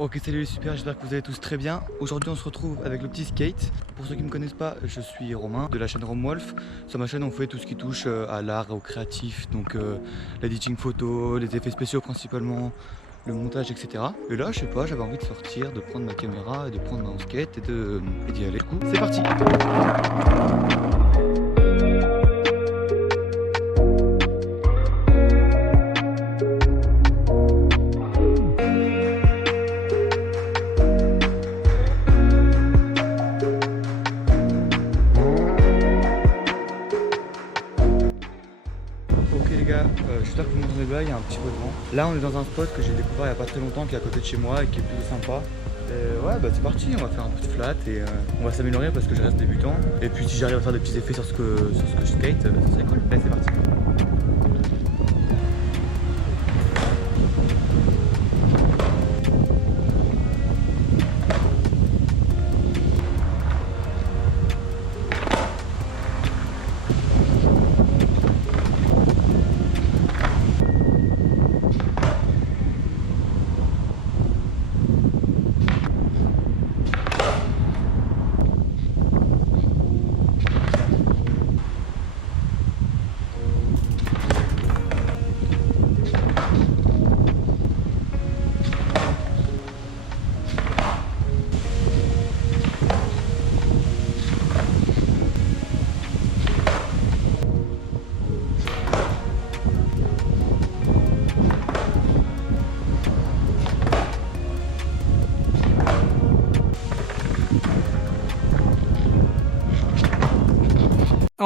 Ok, salut les super, j'espère que vous allez tous très bien. Aujourd'hui on se retrouve avec le petit skate. Pour ceux qui ne me connaissent pas, je suis Romain de la chaîne Romwolf. Sur ma chaîne on fait tout ce qui touche à l'art, au créatif, donc l'editing photo, les effets spéciaux principalement, le montage, etc. Et là je sais pas, j'avais envie de sortir, de prendre ma caméra, et de prendre mon skate et d'y aller. Du coup c'est parti. Ok les gars, j'espère que vous m'entendez bien, il y a un petit peu de vent. Là on est dans un spot que j'ai découvert il n'y a pas très longtemps, qui est à côté de chez moi et qui est plutôt sympa. Ouais bah c'est parti, on va faire un peu de flat et on va s'améliorer parce que je reste débutant. Et puis si j'arrive à faire des petits effets sur ce que je skate, ça serait cool. Allez c'est parti.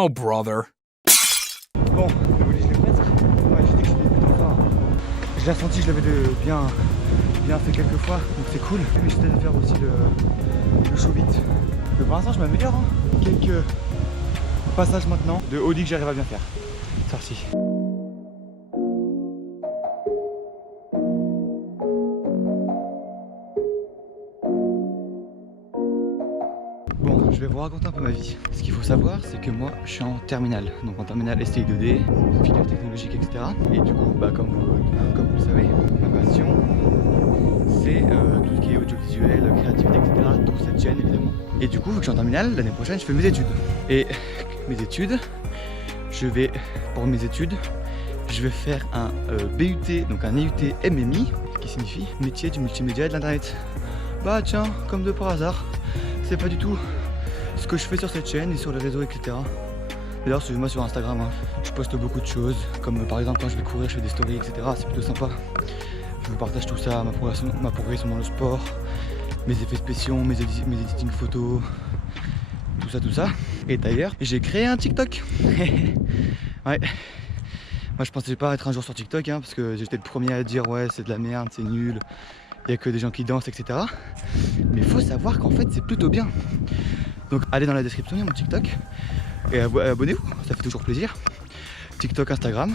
Oh, brother. Bon, le bolide je l'ai presque. Ouais, j'ai dit que je l'ai plutôt fort. Je l'ai ressenti, je l'avais bien fait quelques fois, donc c'est cool. Mais j'essaie de faire aussi le show beat. Mais pour l'instant je m'améliore, hein. Quelques passages maintenant de Audi que j'arrive à bien faire. C'est parti. Bon, je vais vous raconter un peu ma vie. Ce qu'il faut savoir, c'est que moi, je suis en terminale. Donc en terminale STI 2D, filière technologique, etc. Et du coup, bah, comme vous le savez, ma passion, c'est tout ce qui est audiovisuel, créativité, etc. D'où cette chaîne, évidemment. Et du coup, vu que je suis en terminale, l'année prochaine, je fais mes études. Et mes études, pour mes études, je vais faire un BUT, donc un IUT MMI, qui signifie métier du multimédia et de l'internet. Bah tiens, comme de par hasard, c'est pas du tout ce que je fais sur cette chaîne et sur les réseaux, etc. D'ailleurs, suivez-moi sur Instagram, hein. Je poste beaucoup de choses, comme par exemple quand je vais courir, je fais des stories, etc. C'est plutôt sympa. Je vous partage tout ça, ma progression dans le sport, mes effets spéciaux, mes editing photos, tout ça. Et d'ailleurs, j'ai créé un TikTok. Ouais. Moi, je pensais pas être un jour sur TikTok, hein, parce que j'étais le premier à dire ouais, c'est de la merde, c'est nul. Il n'y a que des gens qui dansent, etc. Mais il faut savoir qu'en fait c'est plutôt bien. Donc allez dans la description, il y a mon TikTok. Et abonnez-vous, ça fait toujours plaisir. TikTok, Instagram,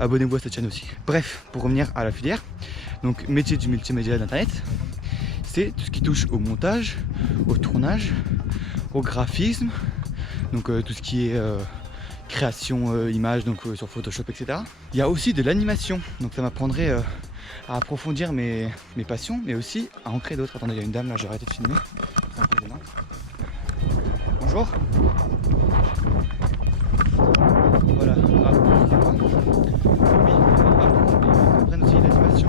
abonnez-vous à cette chaîne aussi. Bref, pour revenir à la filière, donc métier du multimédia d'internet, c'est tout ce qui touche au montage, au tournage, au graphisme, donc tout ce qui est création image, donc sur Photoshop, etc. Il y a aussi de l'animation, donc ça m'apprendrait à approfondir mes passions, mais aussi à en créer d'autres. Attendez, il y a une dame là, j'ai arrêté de filmer, c'est un peu gênant. Bonjour. Voilà, excusez-moi. Oui, ils apprennent aussi l'animation.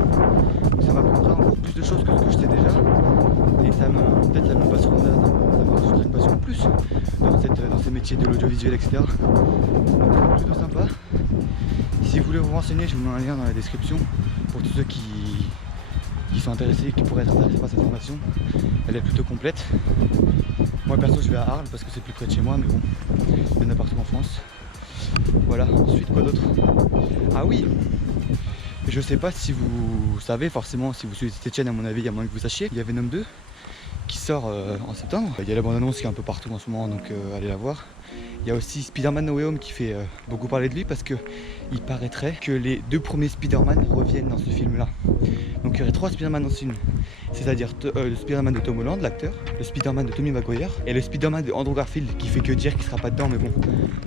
Ça m'apprendra encore plus de choses que ce que je sais déjà. Et ça peut-être ça me passera une passion en plus dans ces métiers de l'audiovisuel, etc. Donc c'est plutôt sympa. Si vous voulez vous renseigner, je vous mets un lien dans la description pour tous ceux qui sont intéressés, qui pourraient être intéressés par cette formation. Elle est plutôt complète. Moi perso je vais à Arles parce que c'est plus près de chez moi, mais bon, il y en a partout en France. Voilà, ensuite quoi d'autre? Ah oui, je sais pas si vous savez, forcément si vous suivez cette chaîne, à mon avis, à moins que vous sachiez, il y a Venom 2 qui sort en septembre. Il y a la bande-annonce qui est un peu partout en ce moment, donc allez la voir. Il y a aussi Spider-Man No Way Home qui fait beaucoup parler de lui parce que il paraîtrait que les deux premiers Spider-Man reviennent dans ce film-là. Donc il y aurait 3 Spider-Man dans ce film, c'est-à-dire le Spider-Man de Tom Holland, l'acteur, le Spider-Man de Tobey Maguire et le Spider-Man de Andrew Garfield, qui fait que dire qu'il sera pas dedans, mais bon,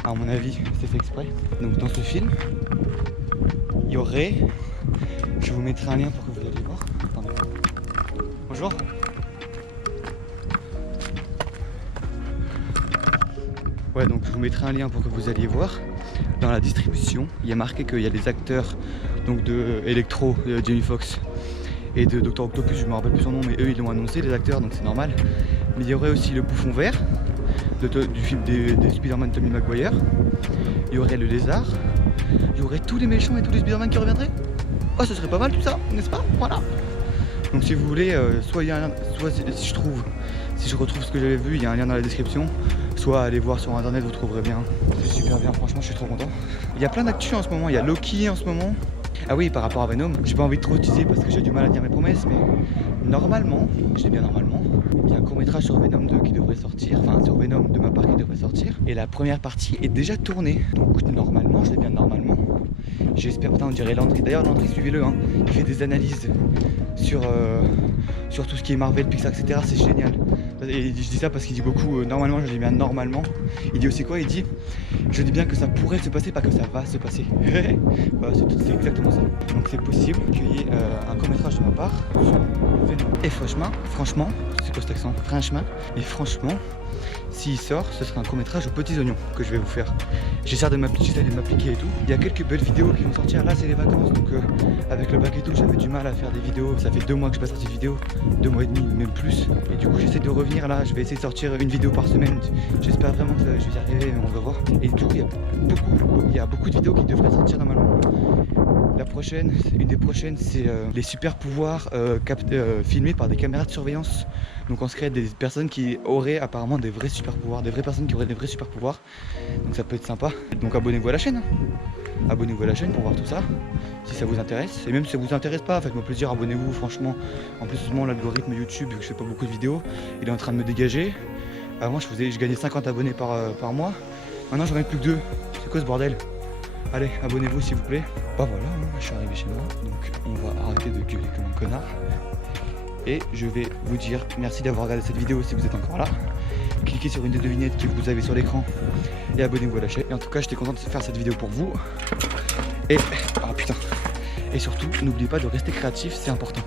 à mon avis, c'est fait exprès. Donc dans ce film, il y aurait, je vous mettrai un lien pour que vous alliez voir. Attendez. Bonjour. Ouais, donc je vous mettrai un lien pour que vous alliez voir. Dans la distribution, il y a marqué qu'il y a des acteurs donc de Electro, Jamie Foxx et de Dr Octopus, je me rappelle plus son nom, mais eux ils l'ont annoncé, les acteurs, donc c'est normal. Mais il y aurait aussi le Bouffon Vert du film des Spider-Man Tobey Maguire. Il y aurait le Lézard. Il y aurait tous les méchants et tous les Spider-Man qui reviendraient. Oh, ce serait pas mal tout ça, n'est-ce pas? Voilà. Donc si vous voulez, soit si je retrouve ce que j'avais vu, il y a un lien dans la description. Soit allez voir sur internet, vous trouverez bien. C'est super bien, franchement je suis trop content. Il y a plein d'actu en ce moment, il y a Loki en ce moment. Ah oui, par rapport à Venom, j'ai pas envie de trop teaser parce que j'ai du mal à dire mes promesses, mais normalement, je dis bien normalement, il y a un court-métrage sur Venom 2 qui devrait sortir, enfin sur Venom de ma part qui devrait sortir, et la première partie est déjà tournée. Donc normalement, je dis bien normalement, j'espère, putain on dirait Landry, d'ailleurs Landry suivez-le, hein. Il fait des analyses sur tout ce qui est Marvel, Pixar, etc. C'est génial. Et je dis ça parce qu'il dit beaucoup normalement, je dis bien normalement. Il dit aussi quoi? Il dit je dis bien que ça pourrait se passer, pas que ça va se passer. Voilà, c'est exactement ça. Donc c'est possible qu'il y ait un court-métrage de ma part sur Venom. Et franchement, c'est quoi cet accent? Franchement, s'il sort, ce sera un court-métrage aux petits oignons que je vais vous faire. J'essaie de m'appliquer et tout. Il y a quelques belles vidéos qui vont sortir. Là, c'est les vacances, donc avec le bac et tout, j'avais du mal à faire des vidéos. Ça fait 2 mois que je n'ai pas sorti de vidéo, 2 mois et demi, même plus. Et du coup, j'essaie de revenir là. Je vais essayer de sortir une vidéo par semaine. J'espère vraiment que je vais y arriver, mais on va voir. Et du coup, il y a beaucoup de vidéos qui devraient sortir normalement. La prochaine, une des prochaines, c'est les super pouvoirs filmés par des caméras de surveillance. Donc on se crée des personnes qui auraient apparemment des vrais super pouvoirs, des vraies personnes qui auraient des vrais super pouvoirs. Donc ça peut être sympa. Donc abonnez-vous à la chaîne. Abonnez-vous à la chaîne pour voir tout ça, si ça vous intéresse. Et même si ça vous intéresse pas, faites-moi plaisir, abonnez-vous franchement. En plus, souvent l'algorithme YouTube, vu que je fais pas beaucoup de vidéos, il est en train de me dégager. Avant je gagnais 50 abonnés par mois. Maintenant j'en ai plus que 2. C'est quoi ce bordel? Allez, abonnez-vous s'il vous plaît. Bah voilà, je suis arrivé chez moi, donc on va arrêter de gueuler comme un connard. Et je vais vous dire merci d'avoir regardé cette vidéo si vous êtes encore là. Cliquez sur une des devinettes que vous avez sur l'écran et abonnez-vous à la chaîne. Et en tout cas, j'étais content de faire cette vidéo pour vous. Et, oh putain. Et surtout, n'oubliez pas de rester créatif, c'est important.